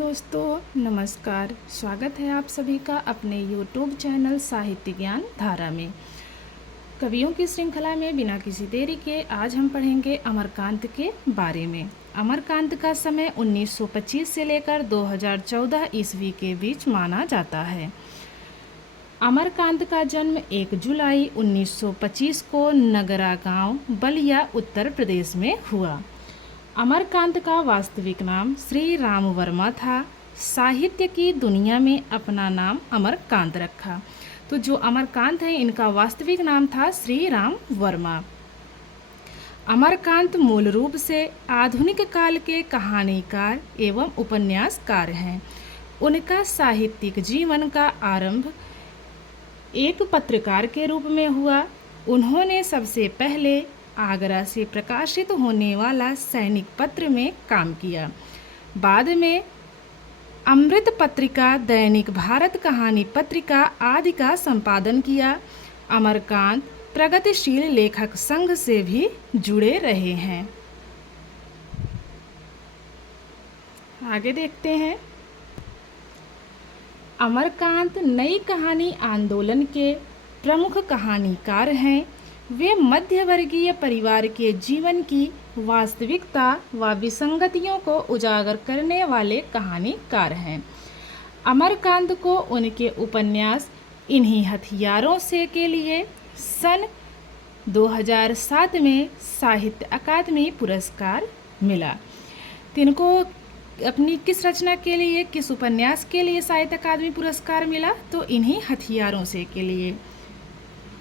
दोस्तों नमस्कार। स्वागत है आप सभी का अपने YouTube चैनल साहित्य ज्ञान धारा में। कवियों की श्रृंखला में बिना किसी देरी के आज हम पढ़ेंगे अमरकांत के बारे में। अमरकांत का समय 1925 से लेकर 2014 ईस्वी के बीच माना जाता है। अमरकांत का जन्म 1 जुलाई 1925 को नगरा गांव बलिया उत्तर प्रदेश में हुआ। अमरकांत का वास्तविक नाम श्री राम वर्मा था। साहित्य की दुनिया में अपना नाम अमरकांत रखा। तो जो अमरकांत है इनका वास्तविक नाम था श्री राम वर्मा। अमरकांत मूल रूप से आधुनिक काल के कहानीकार एवं उपन्यासकार हैं। उनका साहित्यिक जीवन का आरंभ एक पत्रकार के रूप में हुआ। उन्होंने सबसे पहले आगरा से प्रकाशित होने वाला सैनिक पत्र में काम किया। बाद में अमृत पत्रिका, दैनिक भारत, कहानी पत्रिका आदि का संपादन किया। अमरकांत प्रगतिशील लेखक संघ से भी जुड़े रहे हैं। आगे देखते हैं। अमरकांत नई कहानी आंदोलन के प्रमुख कहानीकार हैं। वे मध्यवर्गीय परिवार के जीवन की वास्तविकता व विसंगतियों को उजागर करने वाले कहानीकार हैं। अमरकांत को उनके उपन्यास इन्हीं हथियारों से के लिए सन 2007 में साहित्य अकादमी पुरस्कार मिला। तिनको अपनी किस रचना के लिए, किस उपन्यास के लिए साहित्य अकादमी पुरस्कार मिला? तो इन्हीं हथियारों से के लिए।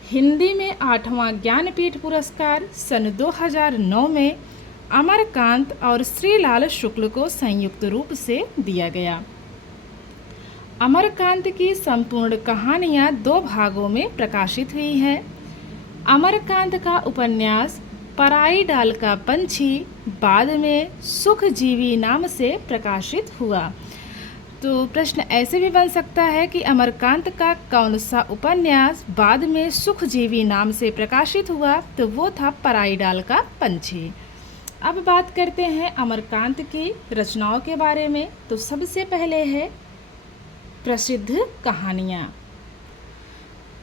हिंदी में 8वां ज्ञानपीठ पुरस्कार सन 2009 में अमरकांत और श्रीलाल शुक्ल को संयुक्त रूप से दिया गया। अमरकांत की संपूर्ण कहानियाँ 2 भागों में प्रकाशित हुई हैं। अमरकांत का उपन्यास पराई डाल का पंछी बाद में सुखजीवी नाम से प्रकाशित हुआ। तो प्रश्न ऐसे भी बन सकता है कि अमरकांत का कौन सा उपन्यास बाद में सुखजीवी नाम से प्रकाशित हुआ? तो वो था पराई डाल का पंछी। अब बात करते हैं अमरकांत की रचनाओं के बारे में। तो सबसे पहले है प्रसिद्ध कहानियाँ।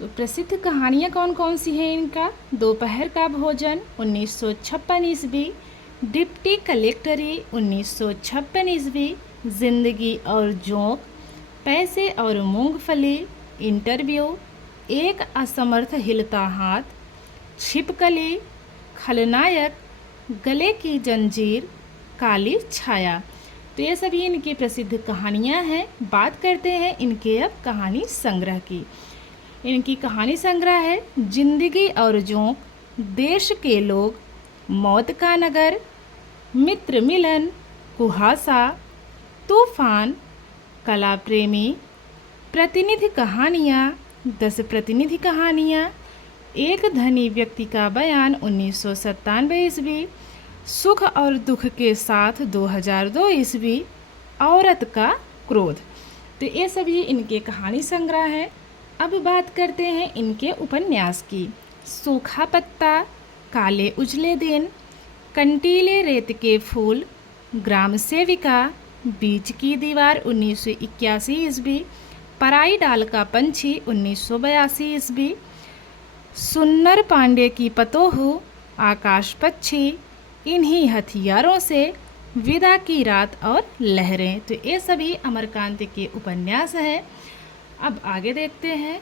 तो प्रसिद्ध कहानियाँ कौन कौन सी हैं इनका? दोपहर का भोजन 1956 ईस्वी, डिप्टी कलेक्टरी 1956 ईस्वी, जिंदगी और जोंक, पैसे और मूंगफली, इंटरव्यू, एक असमर्थ हिलता हाथ, छिपकली, खलनायक, गले की जंजीर, काली छाया। तो ये सभी इनकी प्रसिद्ध कहानियाँ हैं। बात करते हैं इनके अब कहानी संग्रह की। इनकी कहानी संग्रह है जिंदगी और जोंक, देश के लोग, मौत का नगर, मित्र मिलन, कुहासा, तूफान, कला प्रेमी, प्रतिनिधि कहानियाँ, 10 प्रतिनिधि कहानियाँ, एक धनी व्यक्ति का बयान 1997 ईस्वी, सुख और दुख के साथ 2002 ईस्वी, औरत का क्रोध। तो ये सभी इनके कहानी संग्रह हैं। अब बात करते हैं इनके उपन्यास की। सूखा पत्ता, काले उजले दिन, कंटीले रेत के फूल, ग्राम सेविका, बीच की दीवार 1981 ईस्वी, पराई डाल का पंछी 1982 ईस्वी, सुन्नर पांडे की पतोहू, आकाश पक्षी, इन्हीं हथियारों से, विदा की रात और लहरें। तो ये सभी अमरकांत के उपन्यास हैं। अब आगे देखते हैं।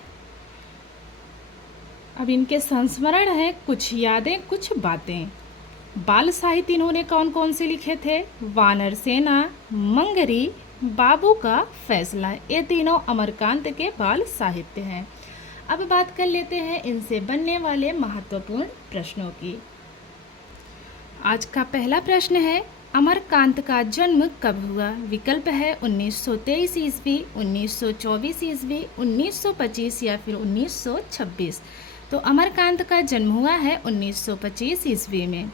अब इनके संस्मरण हैं कुछ यादें कुछ बातें। बाल साहित्य इन्होंने कौन कौन से लिखे थे? वानर सेना, मंगरी, बाबू का फैसला, ये तीनों अमरकांत के बाल साहित्य हैं। अब बात कर लेते हैं इनसे बनने वाले महत्वपूर्ण प्रश्नों की। आज का पहला प्रश्न है अमरकांत का जन्म कब हुआ? विकल्प है 1923 ईस्वी, 1924 ईस्वी, 1925 या फिर 1926। तो अमरकांत का जन्म हुआ है 1925 ईस्वी में।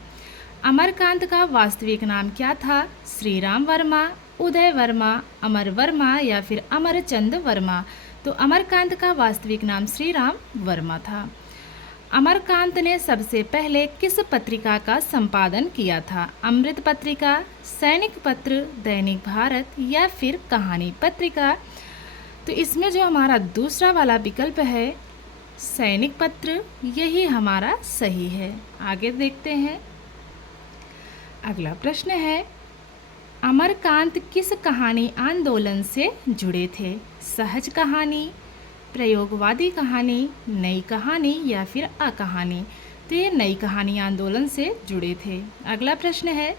अमरकांत का वास्तविक नाम क्या था? श्री राम वर्मा, उदय वर्मा, अमर वर्मा या फिर अमरचंद वर्मा। तो अमरकांत का वास्तविक नाम श्री राम वर्मा था। अमरकांत ने सबसे पहले किस पत्रिका का संपादन किया था? अमृत पत्रिका, सैनिक पत्र, दैनिक भारत या फिर कहानी पत्रिका? तो इसमें जो हमारा दूसरा वाला विकल्प है सैनिक पत्र, यही हमारा सही है। आगे देखते हैं। अगला प्रश्न है, अमरकांत किस कहानी आंदोलन से जुड़े थे? सहज कहानी, प्रयोगवादी कहानी, नई कहानी या फिर अकहानी? तो ये नई कहानी आंदोलन से जुड़े थे। अगला प्रश्न है,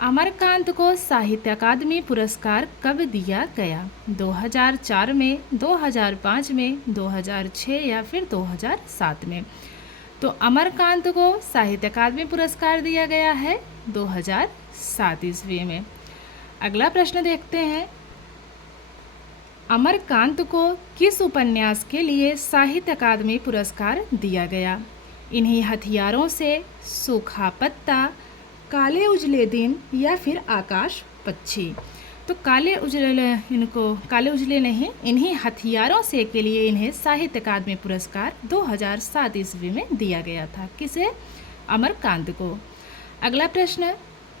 अमरकांत को साहित्य अकादमी पुरस्कार कब दिया गया? 2004 में, 2005 में, 2006 या फिर 2007 में? तो अमरकांत को साहित्य अकादमी पुरस्कार दिया गया है 2007 ईस्वी में। अगला प्रश्न देखते हैं, अमरकांत को किस उपन्यास के लिए साहित्य अकादमी पुरस्कार दिया गया? इन्हीं हथियारों से, सूखा पत्ता, काले उजले दिन या फिर आकाश पक्षी? तो काले उजले नहीं, इन्हीं हथियारों से के लिए इन्हें साहित्य अकादमी पुरस्कार 2007 ईस्वी में दिया गया था। किसे? अमरकांत को। अगला प्रश्न,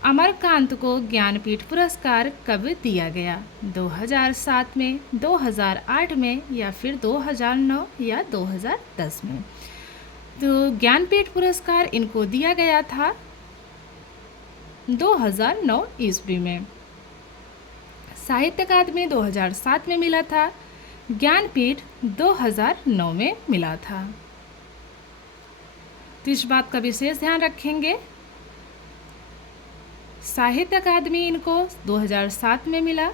अमरकांत को ज्ञानपीठ पुरस्कार कब दिया गया? 2007 में, 2008 में या फिर 2009 या 2010 में? तो ज्ञानपीठ पुरस्कार इनको दिया गया था 2009 ईस्वी में। साहित्य अकादमी 2007 में मिला था, ज्ञानपीठ 2009 में मिला था। तो इस बात का विशेष ध्यान रखेंगे, साहित्य अकादमी इनको 2007 में मिला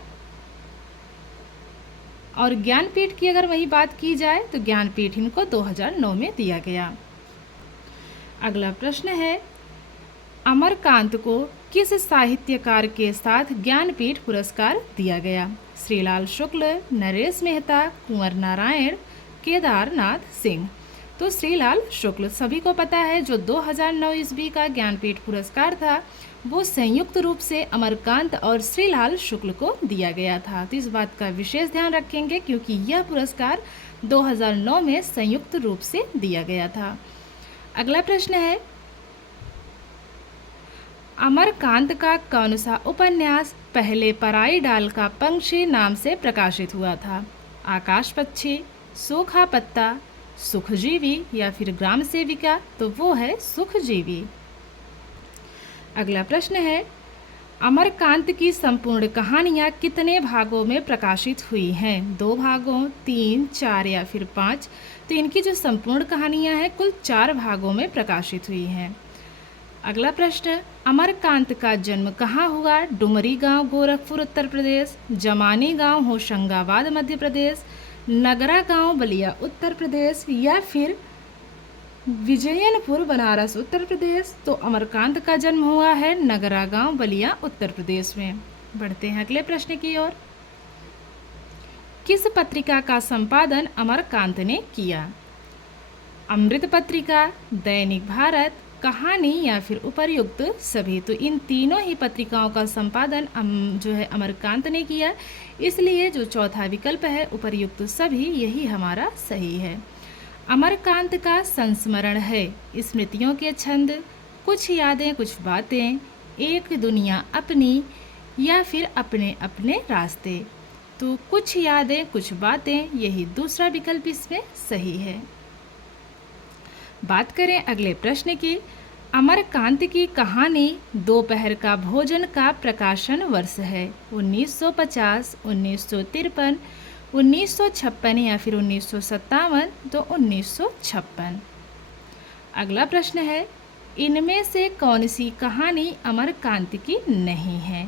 और ज्ञानपीठ की अगर वही बात की जाए तो ज्ञानपीठ इनको 2009 में दिया गया। अगला प्रश्न है, अमरकांत को किस साहित्यकार के साथ ज्ञानपीठ पुरस्कार दिया गया? श्रीलाल शुक्ल, नरेश मेहता, कुंवर नारायण, केदारनाथ सिंह? तो श्रीलाल शुक्ल, सभी को पता है जो 2009 ईस्वी का ज्ञानपीठ पुरस्कार था वो संयुक्त रूप से अमरकांत और श्रीलाल शुक्ल को दिया गया था। तो इस बात का विशेष ध्यान रखेंगे क्योंकि यह पुरस्कार 2009 में संयुक्त रूप से दिया गया था। अगला प्रश्न है, अमरकांत का कौन सा उपन्यास पहले पराई डाल का पंछी नाम से प्रकाशित हुआ था? आकाश पक्षी, सूखा पत्ता, सुखजीवी या फिर ग्राम सेविका? तो वो है सुखजीवी। अगला प्रश्न है, अमरकांत की संपूर्ण कहानियाँ कितने भागों में प्रकाशित हुई हैं? 2 भागों, 3, 4 या फिर 5? तो इनकी जो संपूर्ण कहानियाँ हैं कुल 4 भागों में प्रकाशित हुई हैं। अगला प्रश्न, अमरकांत का जन्म कहाँ हुआ? डुमरी गांव, गोरखपुर, उत्तर प्रदेश, जमानी गांव, होशंगाबाद, मध्य प्रदेश, नगरा गांव, बलिया, उत्तर प्रदेश या फिर विजयनपुर, बनारस, उत्तर प्रदेश? तो अमरकांत का जन्म हुआ है नगरा गांव, बलिया, उत्तर प्रदेश में। बढ़ते हैं अगले प्रश्न की ओर। किस पत्रिका का संपादन अमरकांत ने किया? अमृत पत्रिका, दैनिक भारत, कहानी या फिर उपर्युक्त सभी? तो इन तीनों ही पत्रिकाओं का संपादन जो है अमरकांत ने किया, इसलिए जो चौथा विकल्प है उपर्युक्त सभी, यही हमारा सही है। अमरकांत का संस्मरण है, स्मृतियों के छंद, कुछ यादें कुछ बातें, एक दुनिया अपनी या फिर अपने अपने रास्ते? तो कुछ यादें कुछ बातें, यही दूसरा विकल्प इसमें सही है। बात करें अगले प्रश्न की, अमरकांत की कहानी दोपहर का भोजन का प्रकाशन वर्ष है? 1950, 1953, 1956 या फिर 1957? तो 1956। अगला प्रश्न है, इनमें से कौन सी कहानी अमरकांत की नहीं है?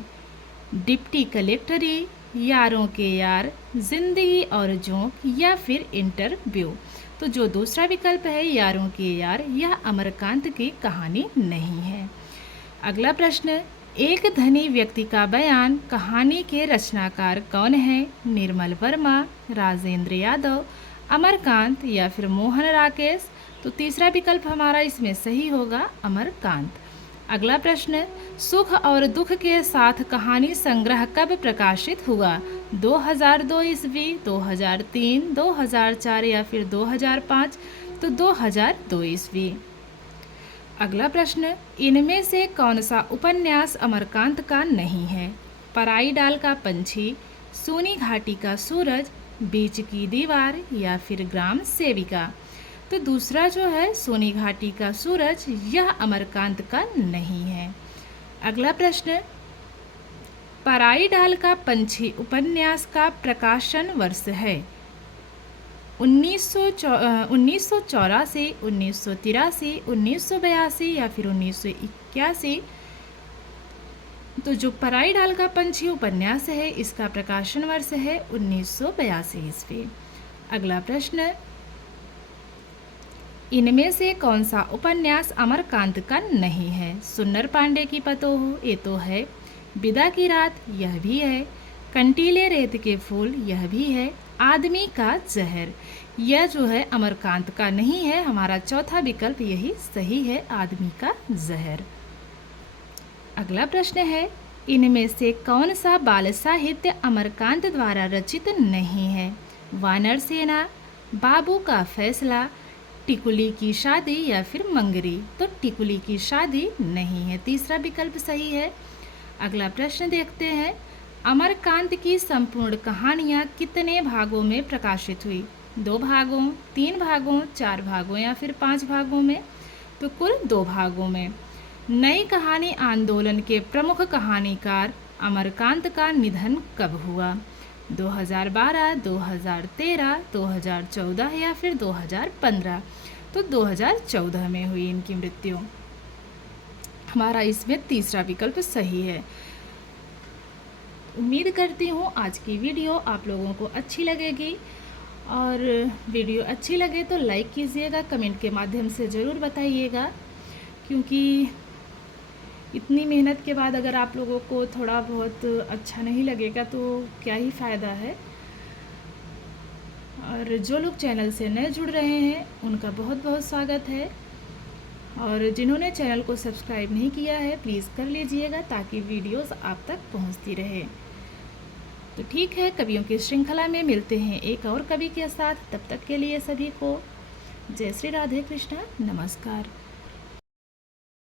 डिप्टी कलेक्टरी, यारों के यार, जिंदगी और जोंक या फिर इंटरव्यू? तो जो दूसरा विकल्प है यारों के यार, यह अमरकांत की कहानी नहीं है। अगला प्रश्न, एक धनी व्यक्ति का बयान कहानी के रचनाकार कौन है? निर्मल वर्मा, राजेंद्र यादव, अमरकांत या फिर मोहन राकेश? तो तीसरा विकल्प हमारा इसमें सही होगा, अमरकांत। अगला प्रश्न, सुख और दुख के साथ कहानी संग्रह कब प्रकाशित हुआ? 2002 ईस्वी, 2003, 2004 या फिर 2005? तो 2002 ईस्वी। अगला प्रश्न, इनमें से कौन सा उपन्यास अमरकांत का नहीं है? पराई डाल का पंछी, सोनी घाटी का सूरज, बीच की दीवार या फिर ग्राम सेविका। तो दूसरा जो है सोनी घाटी का सूरज, यह अमरकांत का नहीं है। अगला प्रश्न, पराई डाल का पंछी उपन्यास का प्रकाशन वर्ष है 1984, 1983, 1982 या फिर 1981। तो जो पराई डाल का पंछी उपन्यास है इसका प्रकाशन वर्ष है 1982 ईस्वी। अगला प्रश्न, इनमें से कौन सा उपन्यास अमरकांत का नहीं है? सुन्नर पांडे की पतोहू, ये तो है। विदा की रात, यह भी है। कंटीले रेत के फूल, यह भी है। आदमी का जहर, यह जो है अमरकांत का नहीं है। हमारा चौथा विकल्प यही सही है, आदमी का जहर। अगला प्रश्न है, इनमें से कौन सा बाल साहित्य अमरकांत द्वारा रचित नहीं है? वानर सेना, बाबू का फैसला, टिकुली की शादी या फिर मंगरी। तो टिकुली की शादी नहीं है, तीसरा विकल्प सही है। अगला प्रश्न देखते हैं, अमरकांत की संपूर्ण कहानियाँ कितने भागों में प्रकाशित हुई? 2 भागों, 3 भागों, 4 भागों या फिर 5 भागों में? तो कुल 2 भागों में। नई कहानी आंदोलन के प्रमुख कहानीकार अमरकांत का निधन कब हुआ? 2012, 2013, 2014 या फिर 2015? तो 2014 में हुई इनकी मृत्यु। हमारा इसमें तीसरा विकल्प सही है। उम्मीद करती हूँ आज की वीडियो आप लोगों को अच्छी लगेगी, और वीडियो अच्छी लगे तो लाइक कीजिएगा, कमेंट के माध्यम से ज़रूर बताइएगा, क्योंकि इतनी मेहनत के बाद अगर आप लोगों को थोड़ा बहुत अच्छा नहीं लगेगा तो क्या ही फ़ायदा है। और जो लोग चैनल से नए जुड़ रहे हैं उनका बहुत बहुत स्वागत है, और जिन्होंने चैनल को सब्सक्राइब नहीं किया है प्लीज़ कर लीजिएगा ताकि वीडियोस आप तक पहुंचती रहे। तो ठीक है, कवियों की श्रृंखला में मिलते हैं एक और कवि के साथ। तब तक के लिए सभी को जय श्री राधे कृष्णा, नमस्कार।